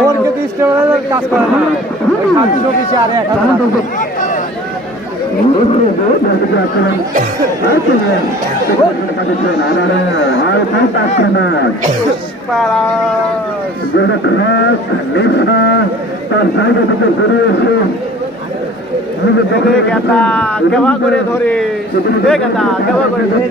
Phone কিন্তু stabiliser কাজ করে না সাতশো কিছু আর এক আছে। কেবা করে ধরে? কেবা করে ধরে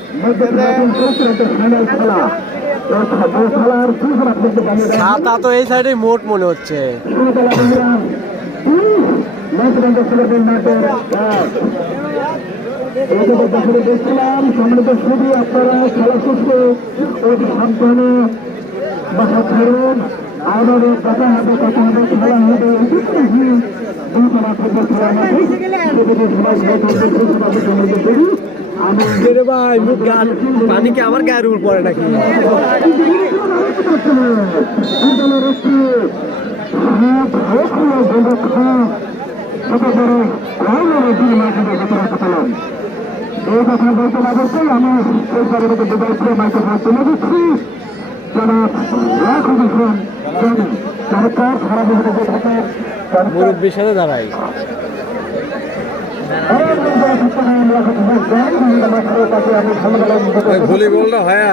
ছাতা তো এই সাইডে মোট মনে হচ্ছে। দেখছিলাম শুধু আপনারা খেলা সুস্থ অতি সাবধানে বাসা ছাড়ুন আমাদের কথা হবে কথা হবে খেলা হবে করি আমি রে ভাই, মুখ গান পানি কি আমার গায়ের উপর পড়ে নাকি? এই কথা বলতে না বলতেই আমি সেই পরিবর্তে বিদায় করে মাইক্রোফোন তুলে দিচ্ছি জনাব লাখ হোসেন সরকার সারা দেশে যে থাকে মুরব্বীর সাথে দাঁড়াই। ভলিবলটা হয়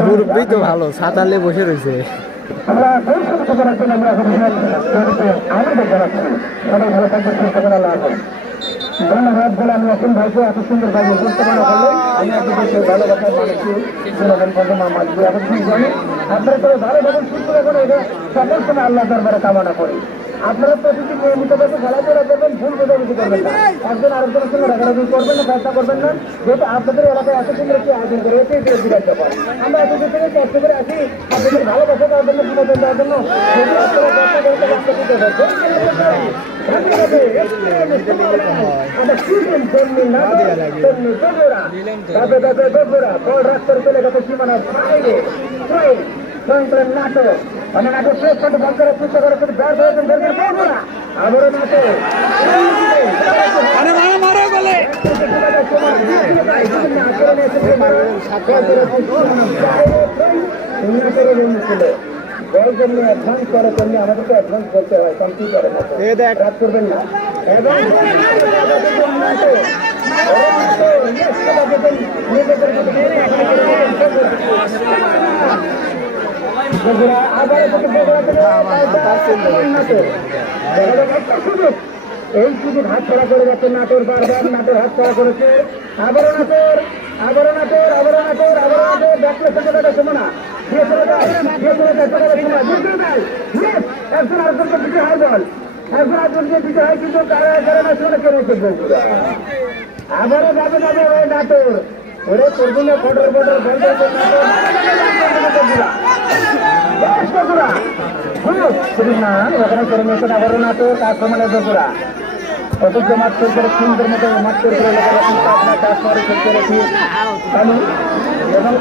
মুরব্বী তো ভালো, সাঁতারলে বসে রয়েছে। আমরা এই সমস্ত করার জন্য আমরা এখন আমাদের জানাচ্ছি সবাই ভালো থাকবে সুস্থ করে আল্লাহ বলে আমি এখন ভাইকে এত সুন্দর ভাই উপস্থাপনা হলে আমি আপনাদেরকে ভালোবাসার মানুষকে শুনবেন প্রথম আমার আপনি জানেন আপনারা তো ভালো ভাবে সুস্থ রাখুন এটা সকল সময় আল্লাহ দরবারে কামনা করি। আপনারা প্রতিটি নিয়মিতভাবে খেলাধুলা করবেন ভুল বোঝাবুঝি করবেন না। একজন আরেকজনের সঙ্গে রাগারাগি করবেন না চেষ্টা করবেন না। যেহেতু আপনাদের এলাকায় এত সুন্দর একটি আয়োজন করে এটাই দিয়ে বিরাট ব্যাপার। আমরা এত দূর থেকে কষ্ট করে আসি আপনাদের ভালোবাসা দেওয়ার জন্য বিনোদন দেওয়ার জন্য। যদি আপনারা কষ্ট করতে কষ্ট নাটক। মানে নাটক শেষ ছোট বন্ধ করে চেষ্টা করে কিন্তু ব্যর্থ হয়েছেন বগুড়া, বগুড়া। আবারও নাটক। অ্যাডভান্স করার জন্য আমাদেরকে অ্যাডভান্স করতে হয় কম্পিউটারের মতো করবেন না এবং এই সুযোগ হাত ছড়া করে যাচ্ছে নাটোর বারবার নাটোর হাত ছড়া করেছে আবারও নাটোর আবারও নাটোর আবারও নাটোর আবারও নাটোর থেকে দেখা সময় না একজন আরেকজনকে দিতে হয় বল একজন আরেকজনকে দিতে হয় কিন্তু কারা কারা না শুনে কেন বগুড়া আবারও যাবে যাবে ওই নাটোর ওরে করবি না ফটোর ফটোর করবে ওখানে করে নাটোর তার সমানে বগুড়া অযোগ্য মাঠ তৈরি করে সুন্দর মতো মাঠ তৈরি করে লেখা কিন্তু আপনার কাজ করে তৈরি করেছি আমি এবং